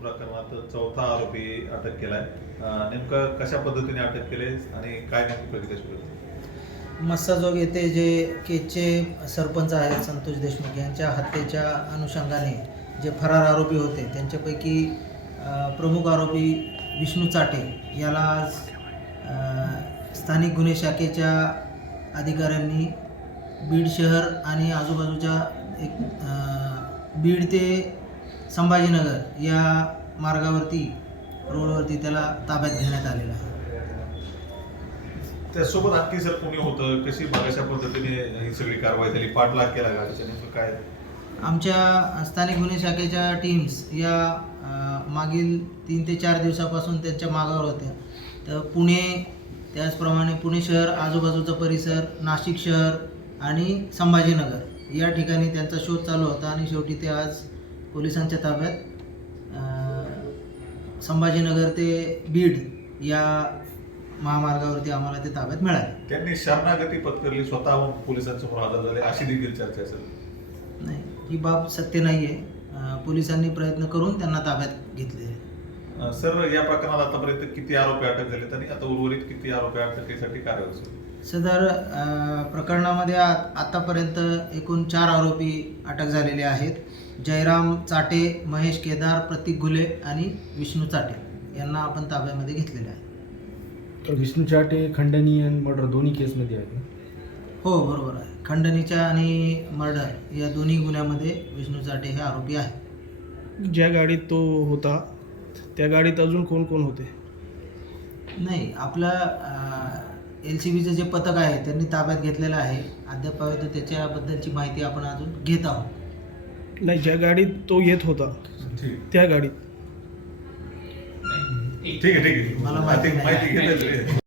प्रकरणात चौथा आरोपी अटक केलाय. नेमकं कशा पद्धतीने अटक केले आणि काय मस्साजोग येथे जे केचे सरपंच आहेत संतोष देशमुख यांच्या हत्येच्या अनुषंगाने जे फरार आरोपी होते त्यांच्यापैकी प्रमुख आरोपी विष्णू चाटे याला आज स्थानिक गुन्हे शाखेच्या अधिकाऱ्यांनी बीड शहर आणि आजूबाजूच्या एक बीड ते संभाजीनगर या मार्गावरती रोडवरती त्याला ताब्यात घेण्यात आलेला आहे. त्यासोबत आणखी सर कोणी होतं कशी कशा पद्धतीने ही सगळी कारवाई झाली? पाठलाग केला नेमकं काय? आमच्या स्थानिक गुन्हे शाखेच्या टीम्स या अ, मागील तीन ते चार दिवसापासून त्यांच्या मागावर होत्या. तर पुणे त्याचप्रमाणे पुणे शहर आजूबाजूचा परिसर नाशिक शहर आणि संभाजीनगर या ठिकाणी त्यांचा शोध चालू होता आणि शेवटी ते आज पोलिसांच्या ताब्यात संभाजीनगर ते बीड या महामार्गावरती आम्हाला ते ताब्यात मिळाले. त्यांनी शरणागती पत्करली स्वतःहून पोलिसांसमोर हजर झाले अशी देखील चर्चा सर नाही ही बाब सत्य नाही आहे पोलिसांनी प्रयत्न करून त्यांना ताब्यात घेतले. सर या प्रकरणात आतापर्यंत किती आरोपी अटक झालेत आणि आता उर्वरित किती आरोपी अटकेसाठी कार्यरत आहेत? सदर प्रकरणामध्ये आ आतापर्यंत एकूण चार आरोपी अटक झालेले आहेत. जयराम चाटे महेश केदार प्रतीक घुले आणि विष्णू चाटे यांना आपण ताब्यामध्ये घेतलेले आहे. विष्णू चाटे खंडणी आणि मर्डर दोन्ही केसमध्ये आहेत ना? हो बरोबर आहे. खंडणीच्या आणि मर्डर या दोन्ही गुन्ह्यामध्ये विष्णू चाटे हे आरोपी आहेत. ज्या गाडीत तो होता त्या गाडीत अजून कोण कोण होते? नाही आपलं एल सी बीचं जे पथक आहे त्यांनी ताब्यात घेतलेलं आहे. अद्याप त्याच्याबद्दलची माहिती आपण अजून घेत आहोत. नाही ज्या गाडीत तो येत होता ठीक. त्या गाडीत. ठीक आहे ठीक आहे. मला माहिती माहिती. घेतली